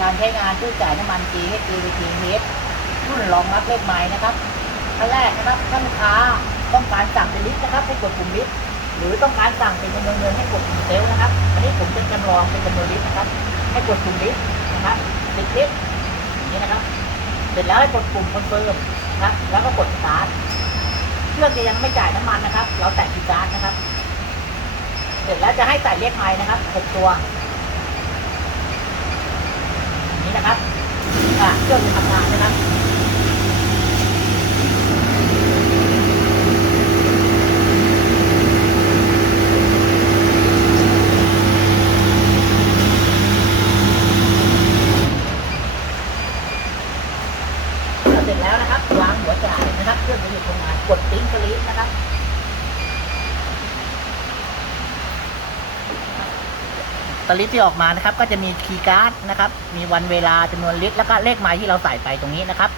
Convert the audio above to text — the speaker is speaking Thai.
การใช้งานตู้จ่ายน้ำมัน GH GVT h รุ่นรองรับเลขไม้นะครับขั้นแรกนะครับถ้านลูกค้าต้องการสั่งเป็นลิสต์นะครับให้กดปุ่มลิสต์หรือต้องการสั่งเป็นจำนวนเงินให้กดปุ่มเซลล์นะครับ อันนี้ผมจะจำลองเป็นจำนวนลิสต์นะครับ ให้กดปุ่มลิสต์นะครับติดลิสต์อย่างนี้นะครับ เสร็จแล้วให้กดปุ่มคอนเฟิร์มนะครับ แล้วก็กดสตาร์ทเครื่องจะยังไม่จ่ายน้ำมันนะครับ เราแตะคีย์การ์ดนะครับ เสร็จแล้วจะให้ใส่เลขไม้นะครับหกตัวอย่างนี้นะครับ เครื่องทำงานนะครับเสร็จแล้วนะครับวางหัวจ่ายนะครับเครื่องจะหยุดทำงานกดติ้งสลีปนะครับ ตลิสที่ออกมานะครับ ก็จะมีคีย์การ์ดนะครับ มีวันเวลาจำนวนลิตรแล้วก็เลขไม้ที่เราใส่ไปตรงนี้นะครับ